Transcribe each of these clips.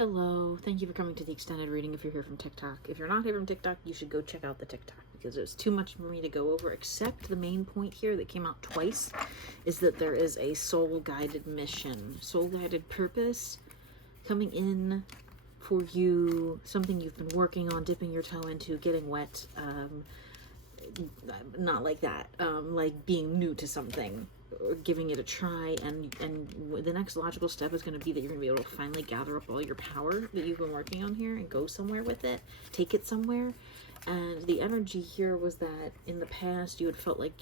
Hello, thank you for coming to the extended reading if you're here from TikTok. If you're not here from TikTok, you should go check out the TikTok because it was too much for me to go over, except the main point here that came out twice is that there is a soul-guided mission, soul-guided purpose coming in for you, something you've been working on, dipping your toe into, getting wet, not like that, like being new to something, or giving it a try, and the next logical step is going to be that you're going to be able to finally gather up all your power that you've been working on here and go somewhere with it, take it somewhere. And the energy here was that in the past you had felt like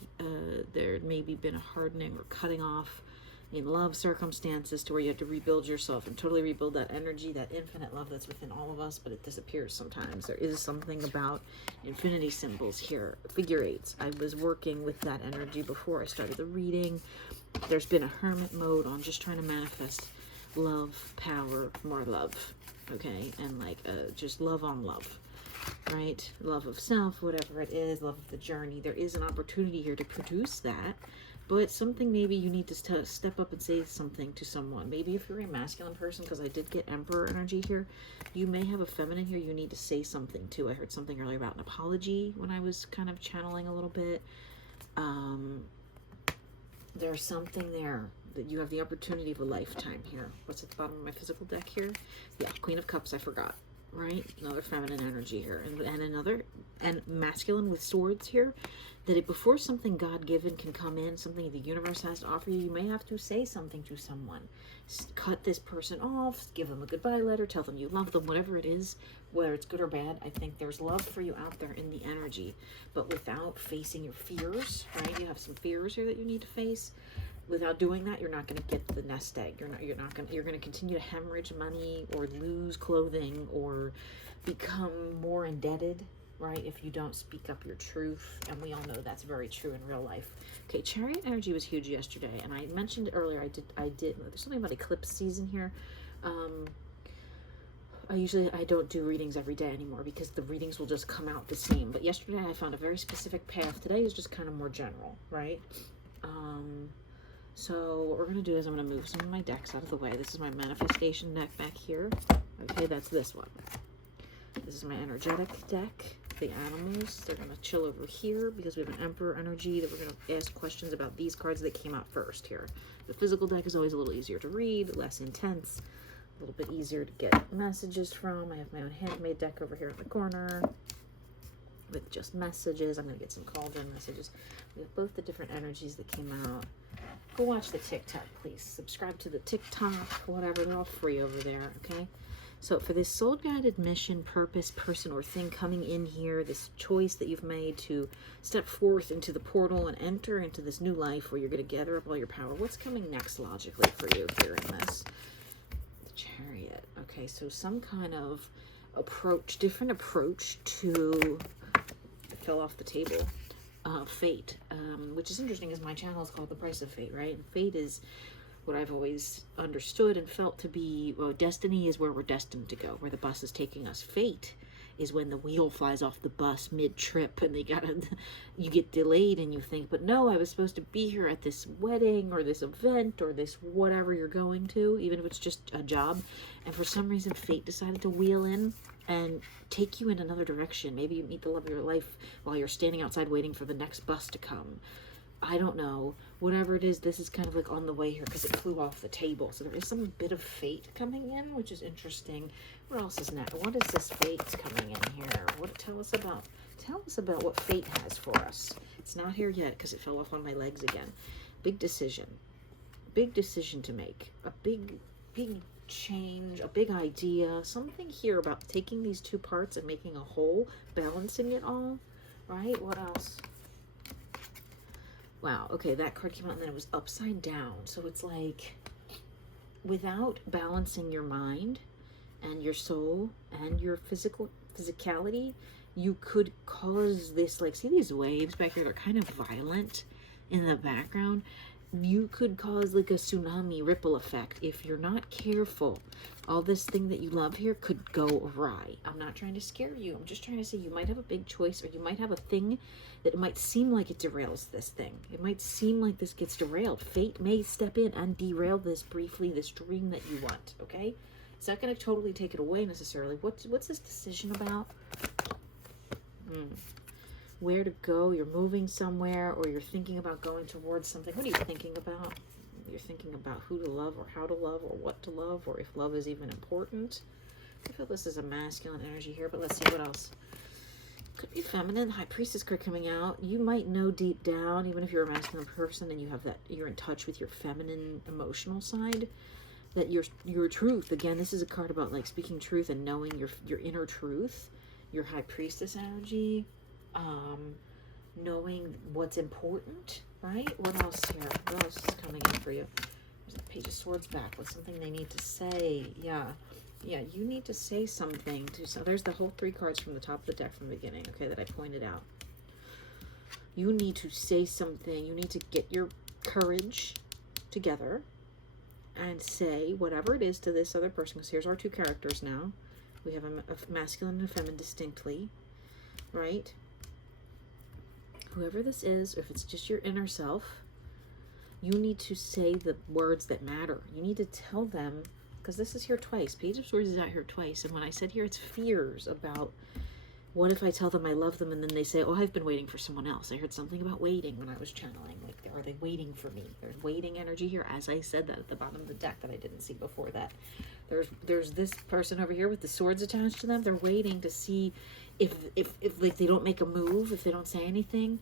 there had maybe been a hardening or cutting off in love circumstances to where you had to rebuild yourself and totally rebuild that energy, that infinite love that's within all of us, but it disappears sometimes. There is something about infinity symbols here, figure eights. I was working with that energy before I started the reading. There's been a hermit mode on just trying to manifest love, power, more love, okay? And like just love on love, right? Love of self, whatever it is, love of the journey. There is an opportunity here to produce that. But something maybe you need to step up and say something to someone. Maybe if you're a masculine person, because I did get Emperor energy here, you may have a feminine here you need to say something to. I heard something earlier about an apology when I was kind of channeling a little bit. There's something there that you have the opportunity of a lifetime here. What's at the bottom of my physical deck here? Yeah, Queen of Cups, I forgot. Right? Another feminine energy here. And masculine with swords here. That before something God-given can come in, something the universe has to offer you, you may have to say something to someone. Cut this person off, give them a goodbye letter, tell them you love them, whatever it is, whether it's good or bad. I think there's love for you out there in the energy, but without facing your fears, right? You have some fears here that you need to face. Without doing that, you're not going to get the nest egg. You're going to continue to hemorrhage money or lose clothing or become more indebted, right? If you don't speak up your truth, and we all know that's very true in real life. Okay, Chariot energy was huge yesterday, and I mentioned earlier, I did, there's something about eclipse season here. I don't do readings every day anymore because the readings will just come out the same. But yesterday I found a very specific path. Today is just kind of more general, right? So what we're going to do is I'm going to move some of my decks out of the way. This is my manifestation deck back here. Okay, that's this one. This is my energetic deck. The animals, they're going to chill over here because we have an Emperor energy that we're going to ask questions about these cards that came out first here. The physical deck is always a little easier to read, less intense, a little bit easier to get messages from. I have my own handmade deck over here in the corner with just messages. I'm going to get some cauldron messages. We have both the different energies that came out. Go watch the TikTok, please. Subscribe to the TikTok, whatever. They're all free over there, okay? So for this soul-guided mission, purpose, person, or thing coming in here, this choice that you've made to step forth into the portal and enter into this new life where you're going to gather up all your power, what's coming next logically for you here in this? The Chariot. Okay, so some kind of approach, different approach to... It fell off the table. Fate, which is interesting because my channel is called The Price of Fate, right? And fate is what I've always understood and felt to be, well, destiny is where we're destined to go, where the bus is taking us. Fate is when the wheel flies off the bus mid-trip and you get delayed and you think, but no, I was supposed to be here at this wedding or this event or this whatever you're going to, even if it's just a job. And for some reason, fate decided to wheel in and take you in another direction. Maybe you meet the love of your life while you're standing outside waiting for the next bus to come. I don't know. Whatever it is, this is kind of like on the way here because it flew off the table. So there is some bit of fate coming in, which is interesting. What else is next? What is this fate coming in here? Tell us about what fate has for us. It's not here yet because it fell off on my legs again. Big decision. Big decision to make. A big change, a big idea, something here about taking these two parts and making a whole, balancing it all, right? What else? Wow, okay, that card came out and then it was upside down. So it's like, without balancing your mind and your soul and your physicality, you could cause this, like, see these waves back here? They're kind of violent in the background. You could cause like a tsunami ripple effect if you're not careful. All this thing that you love here could go awry. I'm not trying to scare you. I'm just trying to say you might have a big choice, or you might have a thing that it might seem like it derails this thing. It might seem like this gets derailed. Fate may step in and derail this briefly, this dream that you want, okay? It's not going to totally take it away necessarily. What's this decision about? Where to go? You're moving somewhere, or you're thinking about going towards something. What are you thinking about? You're thinking about who to love, or how to love, or what to love, or if love is even important. I feel this is a masculine energy here, but let's see what else. Could be feminine. High Priestess card coming out. You might know deep down, even if you're a masculine person and you have that, you're in touch with your feminine emotional side, that your truth. Again, this is a card about like speaking truth and knowing your inner truth, your High Priestess energy, knowing what's important, right? What else here? What else is coming in for you? There's the Page of Swords back with something they need to say. Yeah, you need to say something. So there's the whole 3 cards from the top of the deck from the beginning, okay, that I pointed out. You need to say something. You need to get your courage together and say whatever it is to this other person. Because here's our 2 characters now. We have a masculine and a feminine distinctly, right? Whoever this is, if it's just your inner self, you need to say the words that matter. You need to tell them, because this is here twice. Page of Swords is out here twice. And when I said here, it's fears about, what if I tell them I love them and then they say, oh, I've been waiting for someone else. I heard something about waiting when I was channeling. Like, are they waiting for me? There's waiting energy here, as I said that at the bottom of the deck that I didn't see before that. There's this person over here with the swords attached to them. They're waiting to see if like they don't make a move, if they don't say anything.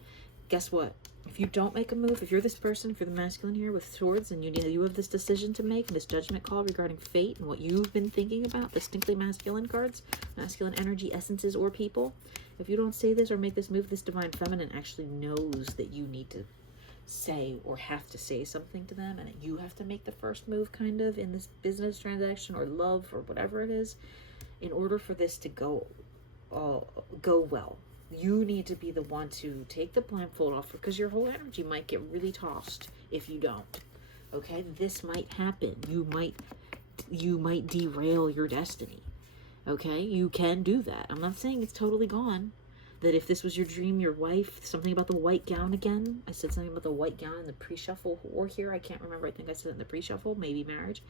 Guess what? If you don't make a move, if you're this person, if you're the masculine here with swords, and you have this decision to make, this judgment call regarding fate and what you've been thinking about, distinctly masculine cards, masculine energy, essences, or people, if you don't say this or make this move, this divine feminine actually knows that you need to say or have to say something to them, and you have to make the first move kind of in this business transaction or love or whatever it is, in order for this to go well. You need to be the one to take the blindfold off, because your whole energy might get really tossed if you don't. Okay, this might happen. You might derail your destiny. Okay, you can do that. I'm not saying it's totally gone. That if this was your dream, your wife, something about the white gown again. I said something about the white gown in the pre-shuffle, or here, I can't remember. I think I said it in the pre-shuffle, maybe marriage.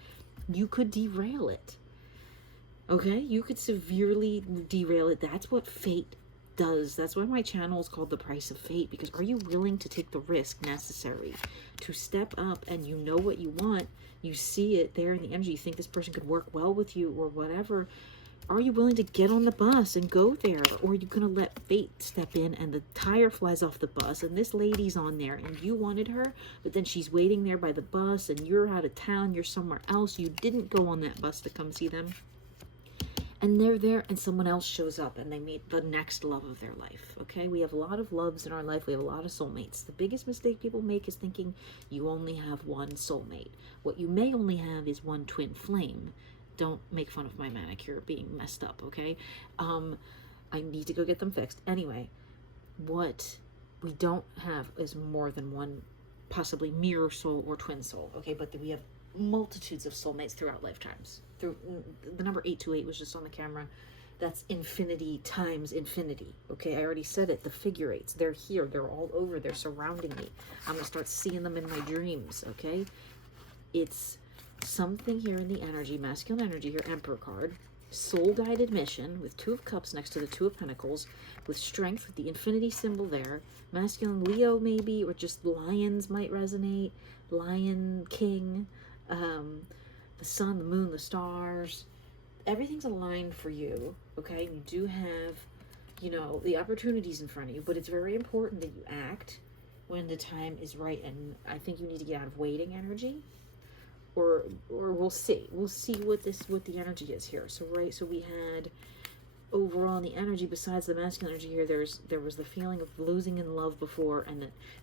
You could derail it. Okay, you could severely derail it. That's what fate does. That's why my channel is called The Price of Fate, because are you willing to take the risk necessary to step up, and you know what you want, you see it there in the energy, you think this person could work well with you or whatever. Are you willing to get on the bus and go there, or are you gonna let fate step in and the tire flies off the bus and this lady's on there and you wanted her, but then she's waiting there by the bus and you're out of town, you're somewhere else, you didn't go on that bus to come see them, and they're there and someone else shows up and they meet the next love of their life. Okay, we have a lot of loves in our life. We have a lot of soulmates. The biggest mistake people make is thinking you only have one soulmate. What you may only have is one twin flame. Don't make fun of my manicure being messed up, okay? I need to go get them fixed. Anyway, what we don't have is more than one, possibly mirror soul or twin soul, okay? But we have multitudes of soulmates throughout lifetimes. Through the number 828 was just on the camera. That's infinity times infinity. Okay, I already said it. The figure eights, they're here. They're all over. They're surrounding me. I'm gonna start seeing them in my dreams. Okay, it's something here in the energy, masculine energy here. Emperor card, soul guided mission with 2 of Cups next to the 2 of Pentacles, with strength with the infinity symbol there. Masculine Leo maybe, or just lions might resonate. Lion King. The sun, the moon, the stars, everything's aligned for you, okay? You do have, you know, the opportunities in front of you, but it's very important that you act when the time is right, and I think you need to get out of waiting energy, or we'll see. We'll see what the energy is here. So, right, so we had overall in the energy, besides the masculine energy here, there was the feeling of losing in love before,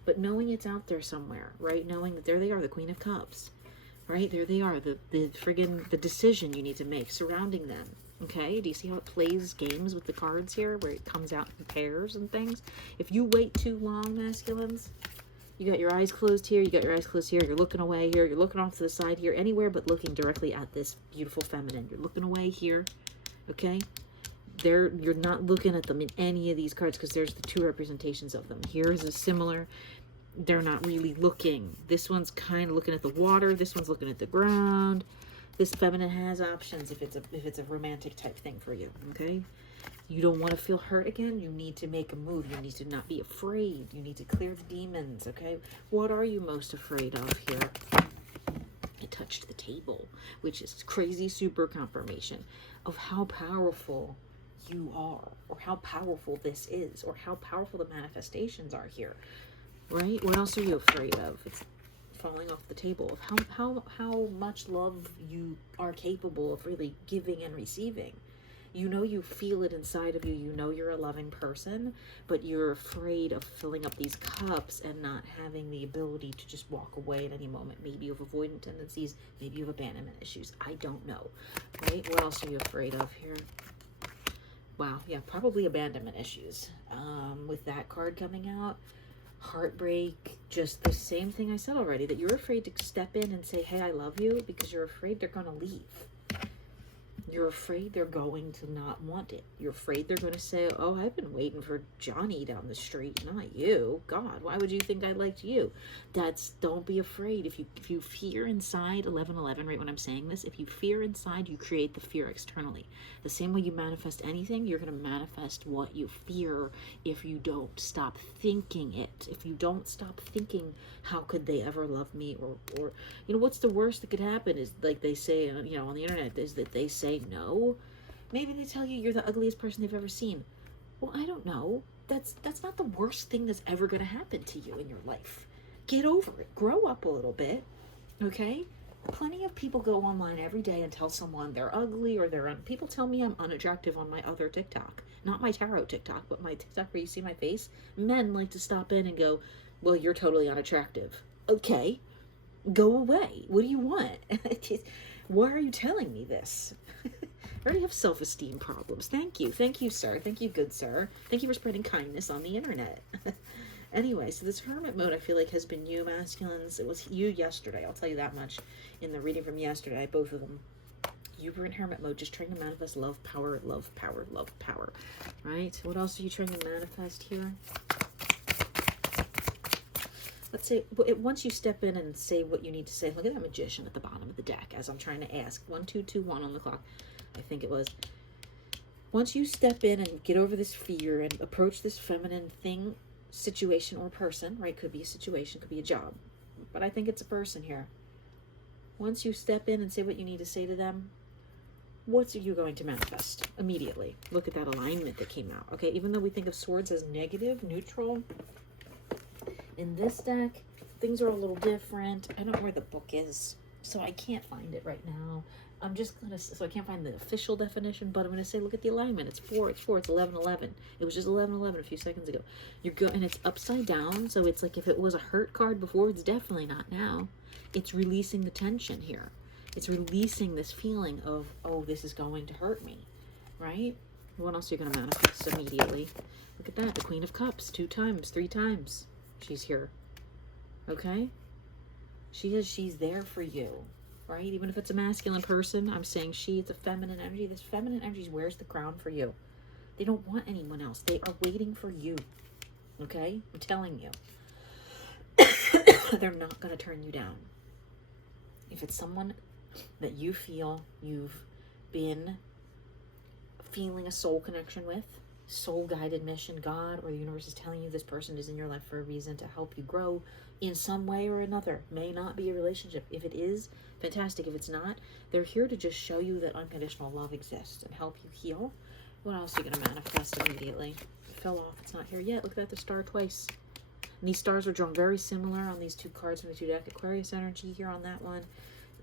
but knowing it's out there somewhere, right? Knowing that there they are, the Queen of Cups. Right, there they are, the decision you need to make surrounding them. Okay, do you see how it plays games with the cards here, where it comes out in pairs and things? If you wait too long, masculines, you got your eyes closed here, you got your eyes closed here, you're looking away here, you're looking off to the side here, anywhere but looking directly at this beautiful feminine. You're looking away here, okay? You're not looking at them in any of these cards, because there's the 2 representations of them. Here's a similar. They're not really looking. This one's kind of looking at the water. This one's looking at the ground. This feminine has options if it's a romantic type thing for you, okay? You don't want to feel hurt again. You need to make a move. You need to not be afraid. You need to clear the demons, okay? What are you most afraid of here? I touched the table, which is crazy super confirmation of how powerful you are, or how powerful this is, or how powerful the manifestations are here, right? What else are you afraid of? It's falling off the table of how much love you are capable of really giving and receiving. You know, you feel it inside of you. You know you're a loving person, but you're afraid of filling up these cups and not having the ability to just walk away at any moment. Maybe you have avoidant tendencies. Maybe you have abandonment issues. I don't know, right? What else are you afraid of here? Wow, yeah, probably abandonment issues. With that card coming out, heartbreak, just the same thing I said already, that you're afraid to step in and say, hey, I love you, because you're afraid they're going to leave. You're afraid they're going to not want it. You're afraid they're going to say, oh, I've been waiting for Johnny down the street, not you. God, why would you think I liked you? Don't be afraid. If you fear inside, 11:11, right when I'm saying this, if you fear inside, you create the fear externally. The same way you manifest anything, you're going to manifest what you fear if you don't stop thinking it. If you don't stop thinking, how could they ever love me? Or you know, what's the worst that could happen is, like they say, you know, on the internet, is that they say no. Maybe they tell you you're the ugliest person they've ever seen. Well, I don't know. That's not the worst thing that's ever going to happen to you in your life. Get over it. Grow up a little bit, okay? Plenty of people go online every day and tell someone they're ugly or people tell me I'm unattractive on my other TikTok. Not my tarot TikTok, but my TikTok where you see my face. Men like to stop in and go, well, you're totally unattractive. Okay, go away. What do you want? Why are you telling me this? I already have self-esteem problems. Thank you, sir. Thank you, good sir. Thank you for spreading kindness on the internet. Anyway, so this hermit mode, I feel like, has been you, masculines. It was you yesterday. I'll tell you that much in the reading from yesterday, both of them. You were in hermit mode, just trying to manifest love, power, love, power, love, power. Right? What else are you trying to manifest here? Let's say, once you step in and say what you need to say, look at that magician at the bottom of the deck as I'm trying to ask. 1, 2, 2, 1 on the clock, I think it was. Once you step in and get over this fear and approach this feminine thing, situation, or person, right? Could be a situation, could be a job, but I think it's a person here. Once you step in and say what you need to say to them, what are you going to manifest immediately? Look at that alignment that came out. Okay, even though we think of swords as negative, neutral, in this deck, things are a little different. I don't know where the book is, so I can't find it right now. I'm just gonna, so I can't find the official definition, but I'm gonna say, look at the alignment. It's 4, it's 11:11. It was just 11:11 a few seconds ago. And it's upside down, so it's like if it was a hurt card before, it's definitely not now. It's releasing the tension here. It's releasing this feeling of, oh, this is going to hurt me, right? What else are you gonna manifest immediately? Look at that, the Queen of Cups, 2 times, 3 times. She's here, okay? She's there for you, right? Even if it's a masculine person, I'm saying it's a feminine energy. This feminine energy wears the crown for you. They don't want anyone else. They are waiting for you, okay? I'm telling you. They're not going to turn you down. If it's someone that you feel you've been feeling a soul connection with, soul-guided mission, God or the universe is telling you this person is in your life for a reason to help you grow in some way or another. May not be a relationship. If it is, fantastic. If it's not, they're here to just show you that unconditional love exists and help you heal. What else are you going to manifest immediately? It fell off. It's not here yet. Look at that, the star twice. And these stars are drawn very similar on these 2 cards from the 2 deck. Aquarius energy here on that one.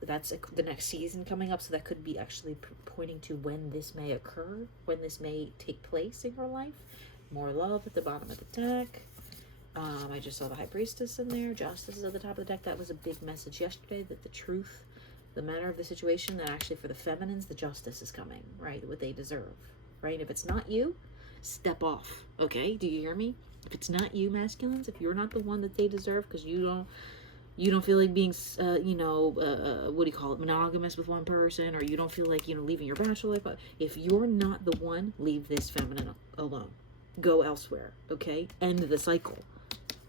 That's the next season coming up, so that could be actually pointing to when this may occur, when this may take place in your life. More love at the bottom of the deck. I just saw the High Priestess in there. Justice is at the top of the deck. That was a big message yesterday, that the truth, the matter of the situation, that actually for the feminines, the justice is coming, right? What they deserve, right? If it's not you, step off, okay? Do you hear me? If it's not you, masculines, if you're not the one that they deserve because you don't feel like being, what do you call it, monogamous with one person, or you don't feel like, leaving your bachelor life. If you're not the one, leave this feminine alone. Go elsewhere, okay? End the cycle,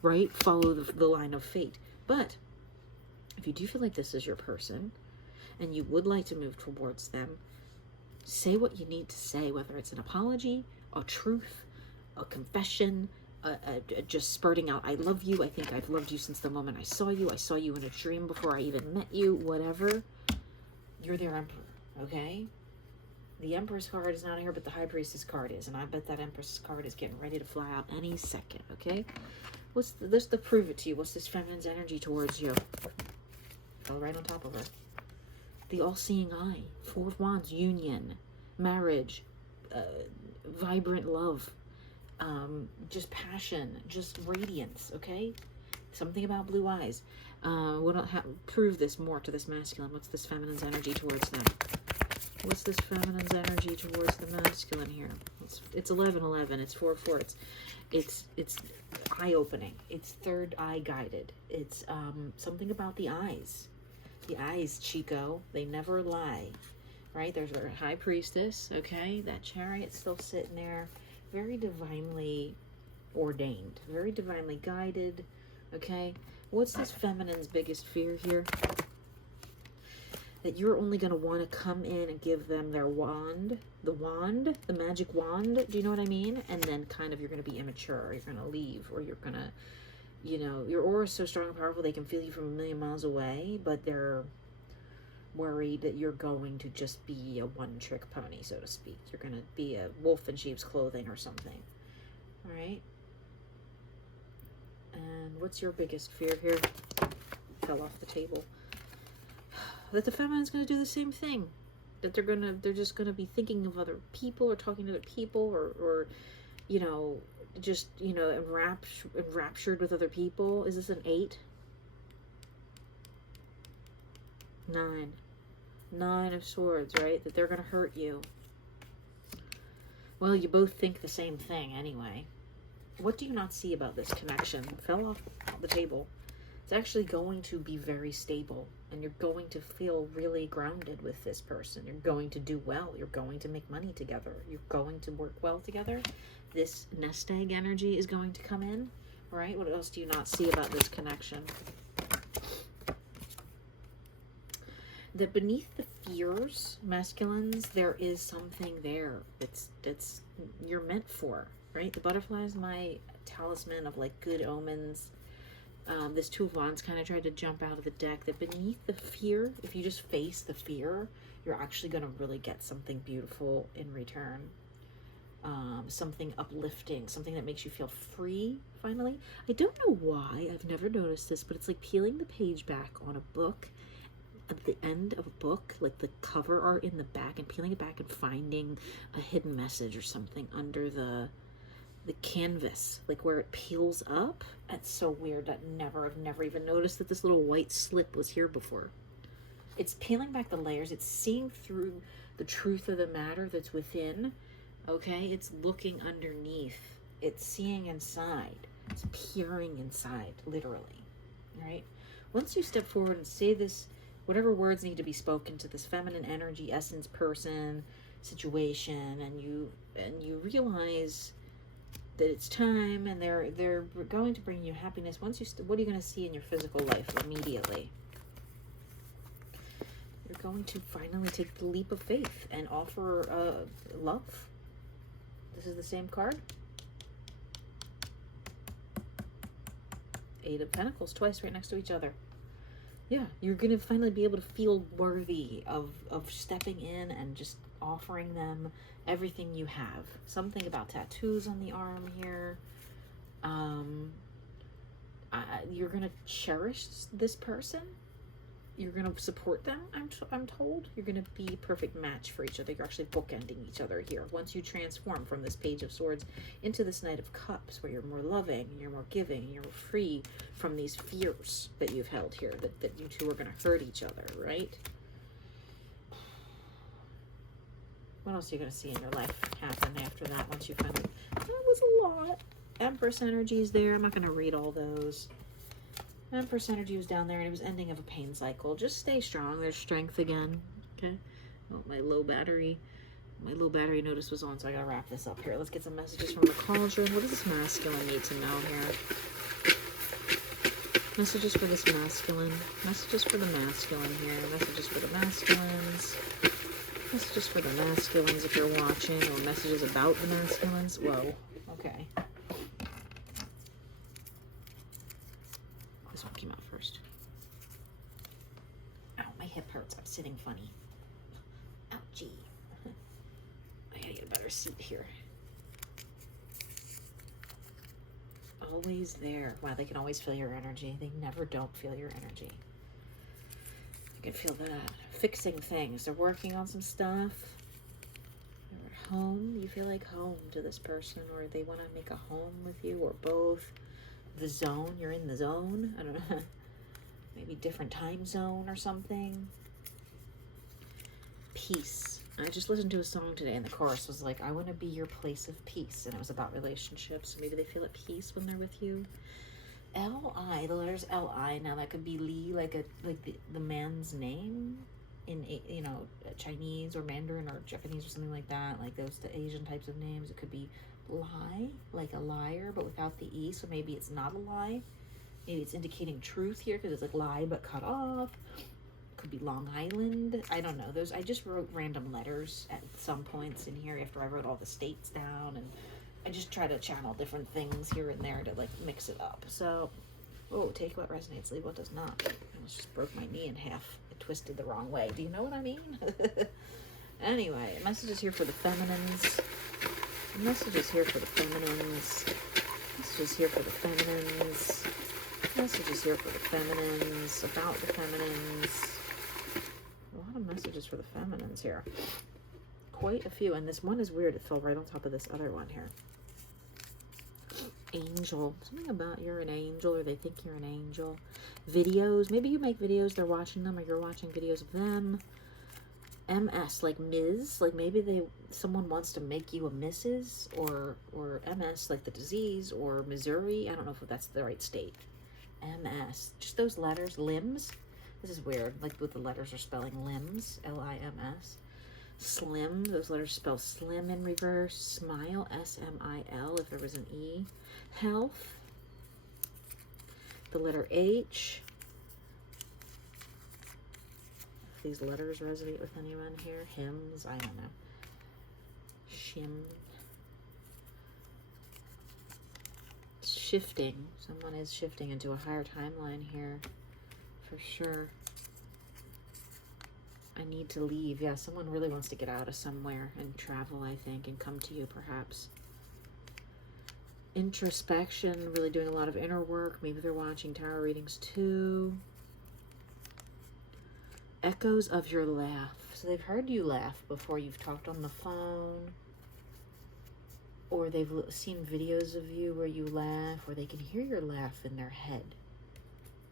right? Follow the line of fate. But if you do feel like this is your person, and you would like to move towards them, say what you need to say, whether it's an apology, a truth, a confession, just spurting out, I love you, I think I've loved you since the moment I saw you in a dream before I even met you, whatever. You're their emperor, okay? The Empress card is not here, but the High Priestess card is, and I bet that Empress card is getting ready to fly out any second, okay? What's this to prove it to you? What's this feminine's energy towards you? Fell right on top of her. The all-seeing eye, Four of Wands, union, marriage, vibrant love, just passion, just radiance, okay? Something about blue eyes. We'll prove this more to this masculine. What's this feminine's energy towards them? What's this feminine's energy towards the masculine here? It's 11-11. It's 4-4. It's eye-opening. It's third eye guided. It's something about the eyes. The eyes, Chico, they never lie, right? There's our High Priestess, okay? That Chariot's still sitting there. Very divinely ordained. Very divinely guided, okay? What's this feminine's biggest fear here? That you're only going to want to come in and give them their wand, the magic wand, do you know what I mean? And then kind of you're going to be immature, or you're going to leave, or you're going to, you know, your aura is so strong and powerful they can feel you from a million miles away, but they're worried that you're going to just be a one-trick pony, so to speak. You're going to be a wolf in sheep's clothing or something, all right? And what's your biggest fear here? Fell off the table. That the feminine's going to do the same thing. That they're just going to be thinking of other people, or talking to other people, or you know, just, you know, enraptured with other people. Is this an 8? 9. 9 of Swords, right? That they're going to hurt you. Well, you both think the same thing anyway. What do you not see about this connection? Fell off the table. It's actually going to be very stable, and you're going to feel really grounded with this person. You're going to do well. You're going to make money together. You're going to work well together. This nest egg energy is going to come in, right? What else do you not see about this connection? That beneath the fears, masculines, there is something there that's you're meant for, right? The butterfly is my talisman of like good omens. This Two of Wands kind of tried to jump out of the deck. That beneath the fear, if you just face the fear, you're actually going to really get something beautiful in return. Something uplifting, something that makes you feel free, finally. I don't know why, I've never noticed this, but it's like peeling the page back on a book, at the end of a book, like the cover art in the back, and peeling it back and finding a hidden message or something under the canvas, like where it peels up. That's so weird. I've never even noticed that this little white slip was here before. It's peeling back the layers. It's seeing through the truth of the matter that's within, okay? It's looking underneath. It's seeing inside. It's peering inside, literally, right? Once you step forward and say this, whatever words need to be spoken to this feminine energy, essence, person, situation, and you realize that it's time, and they're going to bring you happiness. Once you what are you going to see in your physical life immediately? You're going to finally take the leap of faith and offer love. This is the same card. 8 of Pentacles, twice right next to each other. Yeah, you're going to finally be able to feel worthy of stepping in and just offering them everything you have. Something about tattoos on the arm here. You're going to cherish this person. You're going to support them, I'm told. You're going to be a perfect match for each other. You're actually bookending each other here. Once you transform from this Page of Swords into this Knight of Cups, where you're more loving, and you're more giving, and you're free from these fears that you've held here, that you two are going to hurt each other, right? What else are you going to see in your life happen after that once you finally... That was a lot. Empress energy is there. I'm not going to read all those. Empress energy was down there, and it was ending of a pain cycle. Just stay strong. There's strength again. Okay. Oh, my low battery notice was on, so I gotta wrap this up here. Let's get some messages from the cauldron. What does this masculine need to know here? Messages for this masculine. Messages for the masculine here. Messages for the masculines. Messages for the masculines if you're watching, or messages about the masculines. Whoa. Okay. This one came out first. Ow, my hip hurts. I'm sitting funny. Ouchie. I gotta get a better seat here. Always there. Wow, they can always feel your energy. They never don't feel your energy. I can feel that. Fixing things. They're working on some stuff. They're at home. You feel like home to this person, or they want to make a home with you, or both. The zone. You're in the zone. I don't know. Maybe different time zone or something. Peace. I just listened to a song today, and the chorus was like, I want to be your place of peace. And it was about relationships. Maybe they feel at peace when they're with you. L-I, the letters L-I. Now that could be Li, like the man's name in, you know, Chinese or Mandarin or Japanese or something like that. Like those the Asian types of names. It could be lie, like a liar, but without the E. So maybe it's not a lie. Maybe it's indicating truth here because it's like lie but cut off. Could be Long Island. I don't know. Those I just wrote random letters at some points in here after I wrote all the states down, and I just try to channel different things here and there to like mix it up. So, oh, take what resonates, leave what does not. I almost just broke my knee in half. It twisted the wrong way. Do you know what I mean? Anyway, messages here for the feminines. Messages here for the feminines. Messages here for the feminines. Messages here for the feminines. About the feminines. A lot of messages for the feminines here. Quite a few. And this one is weird. It fell right on top of this other one here. Angel. Something about you're an angel, or they think you're an angel. Videos. Maybe you make videos, they're watching them, or you're watching videos of them. MS, like Ms. Like maybe someone wants to make you a Mrs. Or MS, like the disease, or Missouri. I don't know if that's the right state. MS. Just those letters. Limbs. This is weird, like with the letters are spelling limbs, L-I-M-S. Slim, those letters spell slim in reverse. Smile, S-M-I-L, if there was an E. Health, the letter H. If these letters resonate with anyone here. Hymns, I don't know. Shim. Shifting, someone is shifting into a higher timeline here. For sure. I need to leave. Yeah, someone really wants to get out of somewhere and travel, I think, and come to you, perhaps. Introspection, really doing a lot of inner work. Maybe they're watching tarot readings, too. Echoes of your laugh. So they've heard you laugh before. You've talked on the phone. Or they've seen videos of you where you laugh, or they can hear your laugh in their head.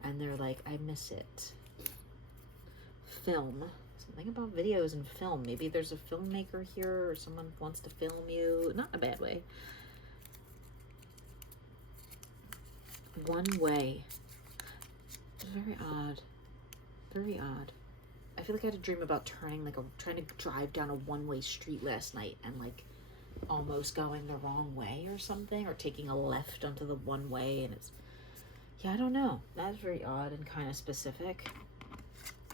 And they're like, I miss it. Film. Something about videos and film. Maybe there's a filmmaker here, or someone wants to film you. Not in a bad way. One way. Very odd. Very odd. I feel like I had a dream about trying to drive down a one-way street last night and like almost going the wrong way or something, or taking a left onto the one way, and it's, yeah, I don't know. That's very odd and kind of specific.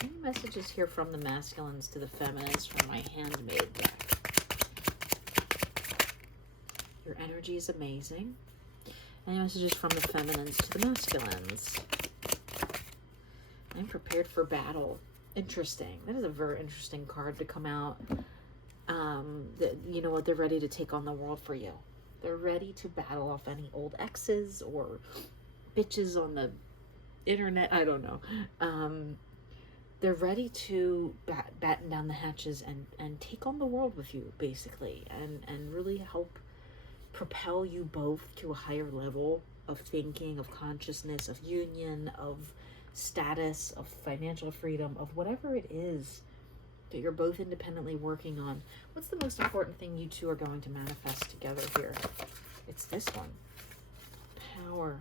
Any messages here from the masculines to the feminines from my handmade deck? Your energy is amazing. Any messages from the feminines to the masculines? I'm prepared for battle. Interesting. That is a very interesting card to come out. You know what? They're ready to take on the world for you. They're ready to battle off any old exes or bitches on the internet. I don't know. They're ready to batten down the hatches and take on the world with you, basically, and really help propel you both to a higher level of thinking, of consciousness, of union, of status, of financial freedom, of whatever it is that you're both independently working on. What's the most important thing you two are going to manifest together here? It's this one. Power.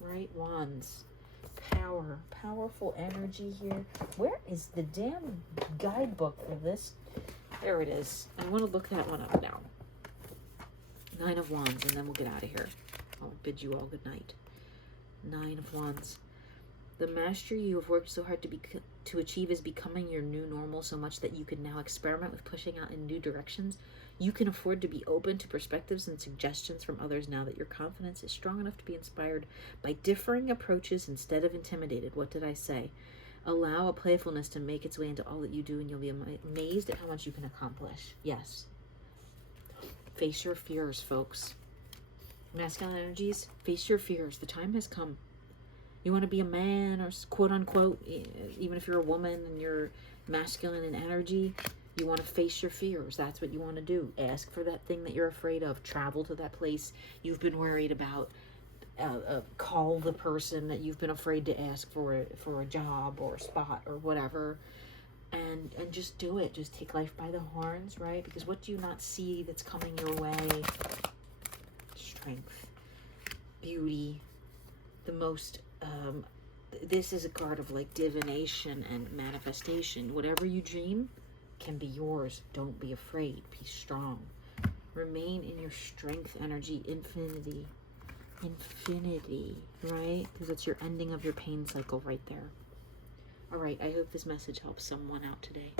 Right? Wands. Power. Powerful energy here. Where is the damn guidebook for this? There it is. I want to look that one up now. 9 of Wands, and then we'll get out of here. I'll bid you all good night. 9 of Wands. The mastery you have worked so hard to achieve is becoming your new normal, so much that you can now experiment with pushing out in new directions. You can afford to be open to perspectives and suggestions from others now that your confidence is strong enough to be inspired by differing approaches instead of intimidated. What did I say? Allow a playfulness to make its way into all that you do, and you'll be amazed at how much you can accomplish. Yes. Face your fears, folks. Masculine energies, face your fears. The time has come. You want to be a man, or quote unquote, even if you're a woman and you're masculine in energy, you want to face your fears. That's what you want to do. Ask for that thing that you're afraid of. Travel to that place you've been worried about. Call the person that you've been afraid to ask for a job or a spot or whatever. And just do it. Just take life by the horns, right? Because what do you not see that's coming your way? Strength, beauty, the most, this is a card of like divination and manifestation. Whatever you dream can be yours. Don't be afraid. Be strong. Remain in your strength energy. Infinity, right? Because it's your ending of your pain cycle right there. All right, I hope this message helps someone out today.